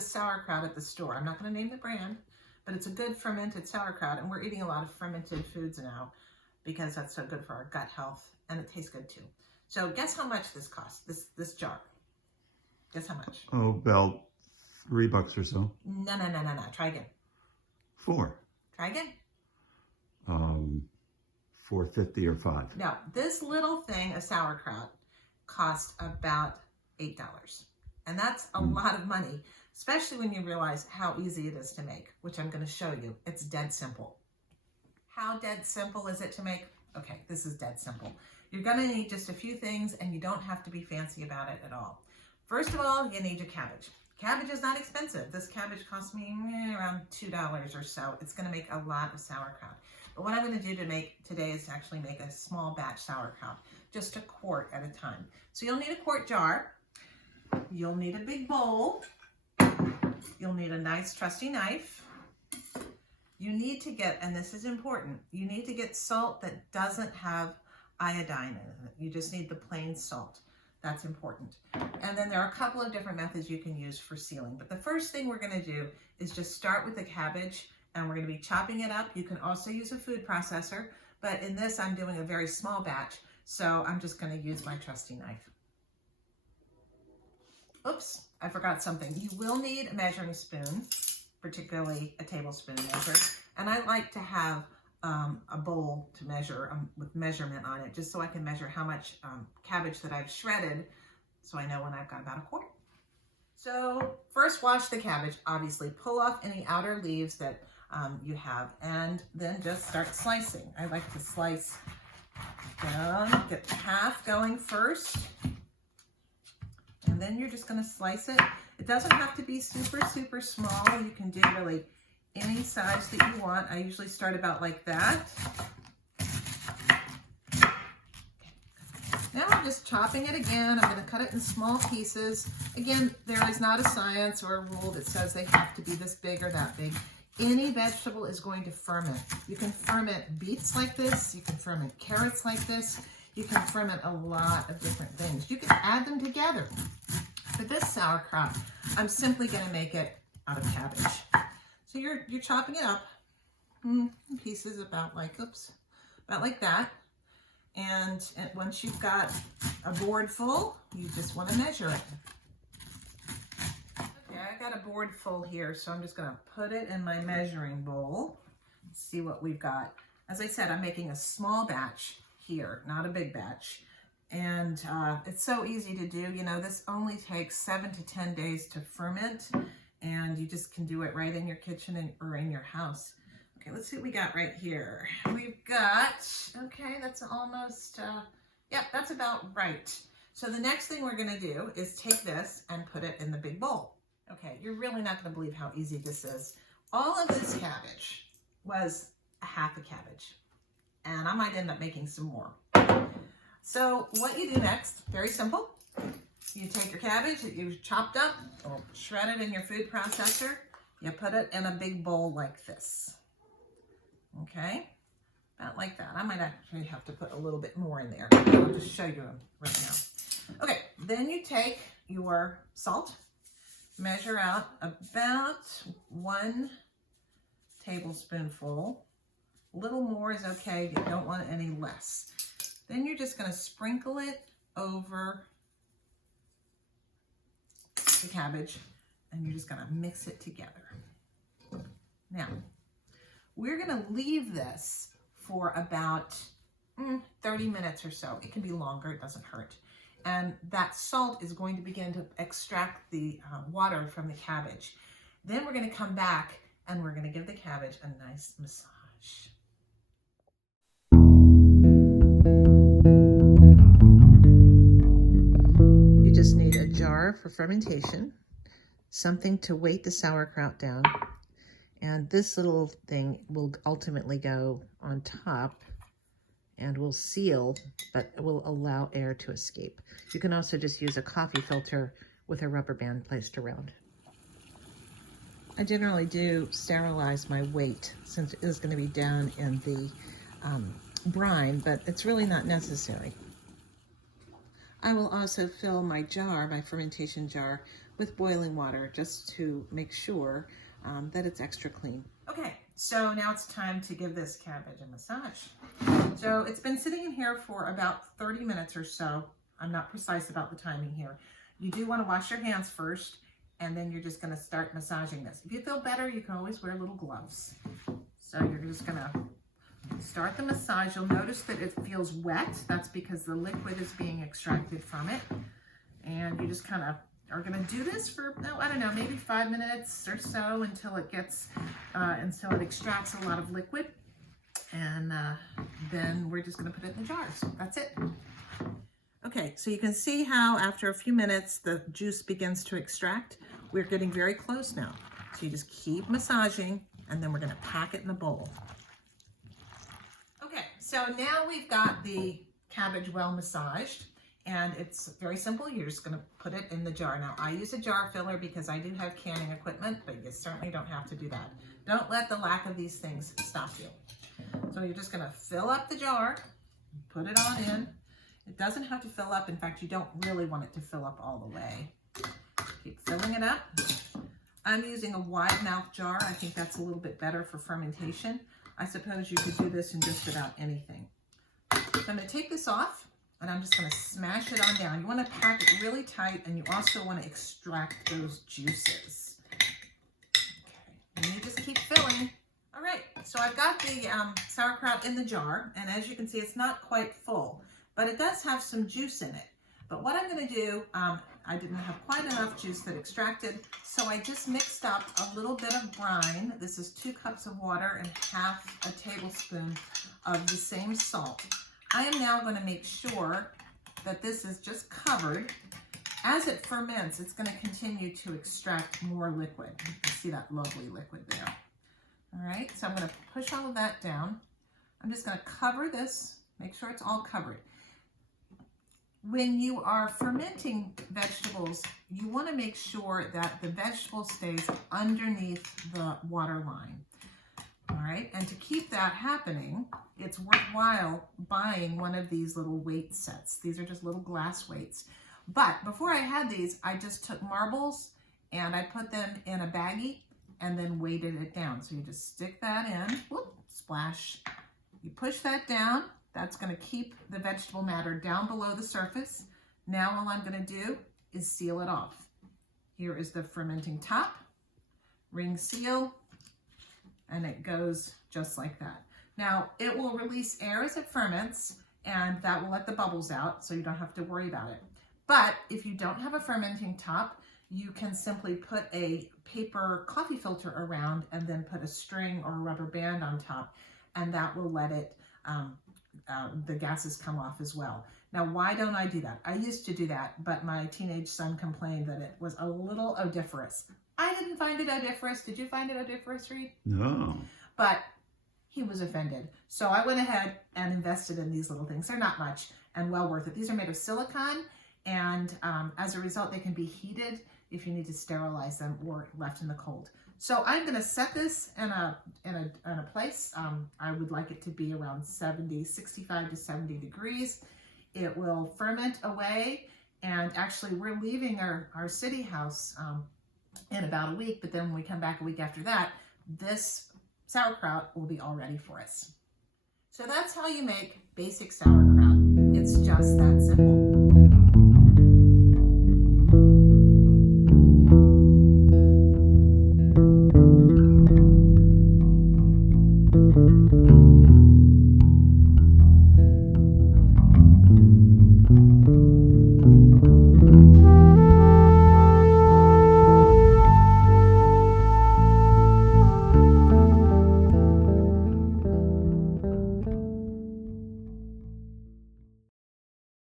this sauerkraut at the store. I'm not going to name the brand, but it's a good fermented sauerkraut, and we're eating a lot of fermented foods now because that's so good for our gut health, and it tastes good too. So guess how much this costs, this jar? Guess how much? Oh, about $3 or so. No. Try again. 4. Try again. $4.50 or $5. No, this little thing of sauerkraut costs about $8. And that's a lot of money, especially when you realize how easy it is to make, which I'm going to show you. It's dead simple. How dead simple is it to make? Okay, this is dead simple. You're going to need just a few things, and you don't have to be fancy about it at all. First of all, you need your cabbage. Cabbage is not expensive. This cabbage cost me around $2 or so. It's going to make a lot of sauerkraut. But what I'm going to do to make today is to actually make a small batch sauerkraut, just a quart at a time. So you'll need a quart jar. You'll need a big bowl. You'll need a nice trusty knife. You need to get, and this is important, you need to get salt that doesn't have iodine in it. You just need the plain salt. That's important. And then there are a couple of different methods you can use for sealing. But the first thing we're going to do is just start with the cabbage, and we're going to be chopping it up. You can also use a food processor, but in this I'm doing a very small batch, so I'm just going to use my trusty knife. Oops, I forgot something. You will need a measuring spoon, particularly a tablespoon measure, and I like to have a bowl to measure with measurement on it, just so I can measure how much cabbage that I've shredded, so I know when I've got about a quart. So first wash the cabbage, obviously. Pull off any outer leaves that you have, and then just start slicing. I like to slice down, get half going first, and then you're just going to slice it. It doesn't have to be super, super small. You can do really any size that you want. I usually start about like that. Now I'm just chopping it again. I'm going to cut it in small pieces. Again, there is not a science or a rule that says they have to be this big or that big. Any vegetable is going to ferment. You can ferment beets like this. You can ferment carrots like this. You can ferment a lot of different things. You can add them together. For this sauerkraut, I'm simply going to make it out of cabbage. So you're chopping it up in pieces about like, about like that. And once you've got a board full, you just want to measure it. Okay, I got a board full here, so I'm just going to put it in my measuring bowl. See what we've got. As I said, I'm making a small batch here, not a big batch. And it's so easy to do. You know, this only takes 7 to 10 days to ferment, and you just can do it right in your kitchen or in your house. Okay, let's see what we got right here. We've got, okay, that's almost, yep, that's about right. So the next thing we're gonna do is take this and put it in the big bowl. Okay, you're really not gonna believe how easy this is. All of this cabbage was a half a cabbage, and I might end up making some more. So what you do next, very simple. You take your cabbage that you've chopped up or shredded in your food processor. You put it in a big bowl like this. Okay, about like that. I might actually have to put a little bit more in there. I'll just show you right now. Okay, then you take your salt, measure out about 1 tablespoonful. A little more is okay. You don't want any less. Then you're just going to sprinkle it over the cabbage, and you're just going to mix it together. Now, we're going to leave this for about 30 minutes or so. It can be longer, it doesn't hurt. And that salt is going to begin to extract the water from the cabbage. Then we're going to come back and we're going to give the cabbage a nice massage. You just need a jar for fermentation, something to weight the sauerkraut down, and this little thing will ultimately go on top and will seal, but it will allow air to escape. You can also just use a coffee filter with a rubber band placed around. I generally do sterilize my weight since it is going to be down in the brine, but it's really not necessary. I will also fill my jar, my fermentation jar, with boiling water just to make sure that it's extra clean. Okay, so now it's time to give this cabbage a massage. So it's been sitting in here for about 30 minutes or so. I'm not precise about the timing here. You do want to wash your hands first, and then you're just going to start massaging this. If you feel better, you can always wear little gloves. So you're just going to start the massage. You'll notice that it feels wet. That's because the liquid is being extracted from it. And you just kind of are going to do this for, I don't know, maybe 5 minutes or so until it gets, until it extracts a lot of liquid. And then we're just going to put it in the jars. That's it. Okay, so you can see how after a few minutes the juice begins to extract. We're getting very close now. So you just keep massaging, and then we're going to pack it in a bowl. Okay, so now we've got the cabbage well massaged, and it's very simple. You're just going to put it in the jar. Now, I use a jar filler because I do have canning equipment, but you certainly don't have to do that. Don't let the lack of these things stop you. So you're just going to fill up the jar, put it on in. It doesn't have to fill up. In fact, you don't really want it to fill up all the way. Keep filling it up. I'm using a wide mouth jar. I think that's a little bit better for fermentation. I suppose you could do this in just about anything. So I'm going to take this off, and I'm just going to smash it on down. You want to pack it really tight, and you also want to extract those juices. Okay, and you just keep filling. All right, so I've got the sauerkraut in the jar, and as you can see, it's not quite full, but it does have some juice in it. But what I'm going to do, I didn't have quite enough juice that extracted, so I just mixed up a little bit of brine. This is 2 cups of water and half a tablespoon of the same salt. I am now going to make sure that this is just covered. As it ferments, it's going to continue to extract more liquid. You can see that lovely liquid there. All right, so I'm going to push all of that down. I'm just going to cover this, make sure it's all covered. When you are fermenting vegetables, you want to make sure that the vegetable stays underneath the water line. All right, and to keep that happening, it's worthwhile buying one of these little weight sets. These are just little glass weights. But before I had these, I just took marbles and I put them in a baggie and then weighted it down. So you just stick that in, whoop, splash. You push that down. That's going to keep the vegetable matter down below the surface. Now all I'm going to do is seal it off. Here is the fermenting top, ring seal, and it goes just like that. Now it will release air as it ferments, and that will let the bubbles out, so you don't have to worry about it. But if you don't have a fermenting top, you can simply put a paper coffee filter around and then put a string or a rubber band on top, and that will let it the gases come off as well. Now, why don't I do that? I used to do that, but my teenage son complained that it was a little odoriferous. I didn't find it odoriferous. Did you find it odoriferous, Reed? No. But he was offended. So I went ahead and invested in these little things. They're not much and well worth it. These are made of silicone, and as a result, they can be heated if you need to sterilize them or left in the cold. So I'm going to set this in a place. I would like it to be around 65 to 70 degrees. It will ferment away, and actually we're leaving our city house in about a week, but then when we come back a week after that, this sauerkraut will be all ready for us. So that's how you make basic sauerkraut. It's just that simple.